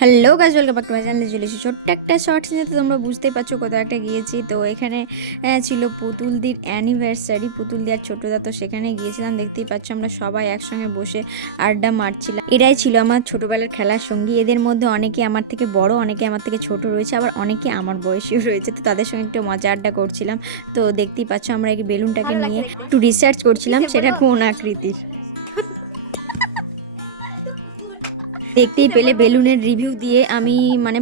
Hello guys, welcome back to my চ্যানেলে। চলে এসেছি ছোট্ট একটা শর্টস নিয়ে। তো তোমরা বুঝতেই পারছো কোথাও একটা গিয়েছি। তো এখানে ছিল পুতুলদির অ্যানিভার্সারি, পুতুলদি আর ছোটোদা। তো সেখানে গিয়েছিলাম। দেখতেই পাচ্ছ আমরা সবাই একসঙ্গে বসে আড্ডা মারছিলাম। এরাই ছিল আমার ছোটোবেলার খেলার সঙ্গী। এদের মধ্যে অনেকে আমার থেকে বড়, অনেকে আমার থেকে ছোট রয়েছে, আবার অনেকে আমার বয়সীও রয়েছে। তো তাদের সঙ্গে একটু মজা আড্ডা করছিলাম। তো দেখতেই পাচ্ছ আমরা এই বেলুনটাকে নিয়ে একটু রিসার্চ করছিলাম সেটা কোন আকৃতির। দেখতেই পেলে বেলুনের রিভিউ দিয়ে আমি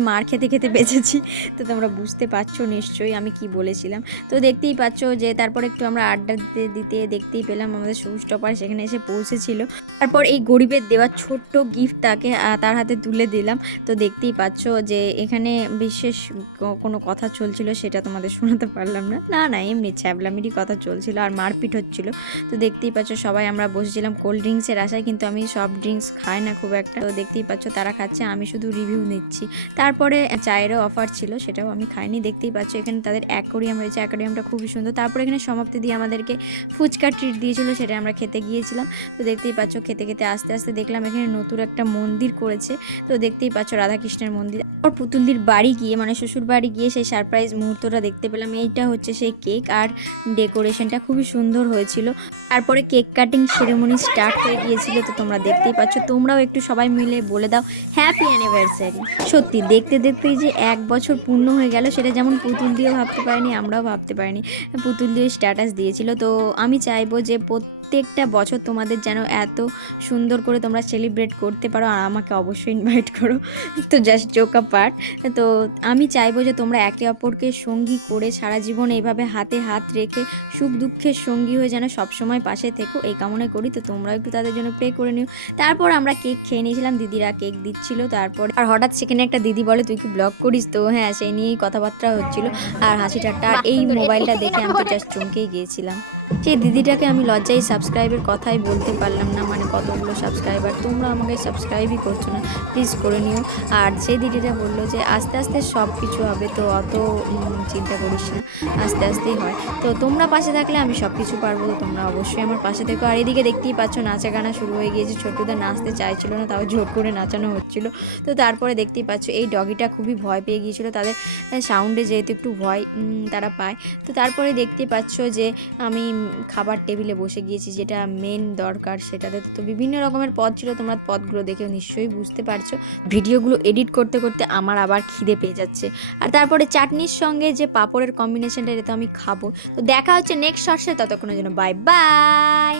মার খেতে খেতে বেঁচেছি। তো তোমরা বুঝতে পারছো নিশ্চয়ই আমি কি বলেছিলাম। তো দেখতেই পাচ্ছ যে তারপর একটু আমরা আড্ডা দিতে দিতে দেখতেই পেলাম আমাদের সবুজ টপার সেখানে এসে পৌঁছেছিল। তারপর এই গরিবের দেওয়া ছোট্ট গিফট তাকে তার হাতে তুলে দিলাম। তো দেখতেই পাচ্ছ যে এখানে বিশেষ কোনো কথা চলছিল, সেটা তোমাদের শোনাতে পারলাম না। না না, এমনি ছ্যাবলামিরই কথা চলছিল আর মারপিট হচ্ছিল। তো দেখতেই পাচ্ছ সবাই আমরা বসেছিলাম কোল্ড ড্রিঙ্কসের আশায়, কিন্তু আমি সফট ড্রিঙ্কস খাই না খুব একটা। তো দেখতেই পাচ্ছ তারা খাচ্ছে, আমি শুধু রিভিউ নিচ্ছি। তারপরে চায়েরও অফার ছিল, সেটাও আমি খাইনি। দেখতেই পাচ্ছ এখানে তাদের অ্যাকোরিয়াম রয়েছে, অ্যাকোরিয়ামটা খুবই সুন্দর। তারপরে এখানে সমাপ্তি দিয়ে আমাদেরকে ফুচকা ট্রিট দিয়েছিল, সেটা আমরা খেতে গিয়েছিলাম। তো দেখতেই পাচ্ছ খেতে খেতে আস্তে আস্তে দেখলাম এখানে নতুন একটা মন্দির করেছে। তো দেখতেই পাচ্ছ রাধাকৃষ্ণের মন্দির। তারপর পুতুলদির বাড়ি গিয়ে শ্বশুর বাড়ি গিয়ে সেই সারপ্রাইজ মুহূর্তটা দেখতে পেলাম। এইটা হচ্ছে সেই কেক, আর ডেকোরেশনটা খুবই সুন্দর হয়েছিল। তারপরে কেক কাটিং সেরেমনি স্টার্ট হয়ে গিয়েছিল। তো তোমরা দেখতেই পাচ্ছ, তোমরাও একটু সবাই মিলে বলে দাও হ্যাপি অ্যানিভার্সারি। সত্যি দেখতে দেখতেই যে 1 বছর পূর্ণ হয়ে গেল, সেটা যেমন পুতুল দিয়েও ভাবতে পারিনি, আমরাও ভাবতে পারিনি। পুতুল দিয়ে স্ট্যাটাস দিয়েছিল। তো আমি চাইবো যে প্রত্যেকটা বছর তোমাদের যেন এত সুন্দর করে তোমরা সেলিব্রেট করতে পারো, আর আমাকে অবশ্যই ইনভাইট করো। তো জাস্ট জোক পার্ট। তো আমি চাইবো যে তোমরা একে অপরকে সঙ্গী করে সারা জীবন এইভাবে হাতে হাত রেখে সুখ দুঃখের সঙ্গী হয়ে যেন সবসময় পাশে থেকো, এই কামনা করি। তো তোমরা একটু তাদের জন্য প্রে করে নিও। তারপর আমরা কেক খেয়ে নিয়েছিলাম, দিদিরা কেক দিচ্ছিল। তারপর আর হঠাৎ সেখানে একটা দিদি বলে তুই কি ব্লগ করিস? তো হ্যাঁ, সেই নিয়েই কথাবার্তা হচ্ছিল আর হাসি ঠাট্টা। আর এই মোবাইলটা দেখে আমি তো জাস্ট চমকেই গিয়েছিলাম। সেই দিদিটাকে আমি লজ্জায় সাবস্ক্রাইবের কথাই বলতে পারলাম না, কতগুলো সাবস্ক্রাইবার, তোমরা আমাকে সাবস্ক্রাইবই করছো না, প্লিজ করে নিও। আর সেই দিদিটা বললো যে আস্তে আস্তে সব কিছু হবে, তো অত চিন্তা করিস না, আস্তে আস্তেই হয়। তো তোমরা পাশে থাকলে আমি সব কিছু পারবো। তো তোমরা অবশ্যই আমার পাশে থেকো। আর এদিকে দেখতেই পাচ্ছ নাচা গানা শুরু হয়ে গিয়েছে। ছোট্টুদা নাচতে চাইছিল না, তাও জোর করে নাচানো হচ্ছিল। তো তারপরে দেখতেই পাচ্ছ এই ডগিটা খুবই ভয় পেয়ে গিয়েছিলো, তাদের সাউন্ডে যেহেতু একটু ভয় তারা পায়। তো তারপরে দেখতেই পাচ্ছ যে আমি খাবার টেবিলে বসে গিয়েছি, যেটা মেন দরকার সেটাতে। তো বিভিন্ন রকমের পদ ছিল, তোমরা পদগুলো দেখেও নিশ্চয়ই বুঝতে পারছো। ভিডিওগুলো এডিট করতে করতে আমার আবার খিদে পেয়ে যাচ্ছে। আর তারপরে চাটনির সঙ্গে যে পাঁপড়ের কম্বিনেশনটা, এটা তো আমি খাবো। তো দেখা হচ্ছে নেক্সট শর্টসে, ততক্ষণের জন্য বাই বাই।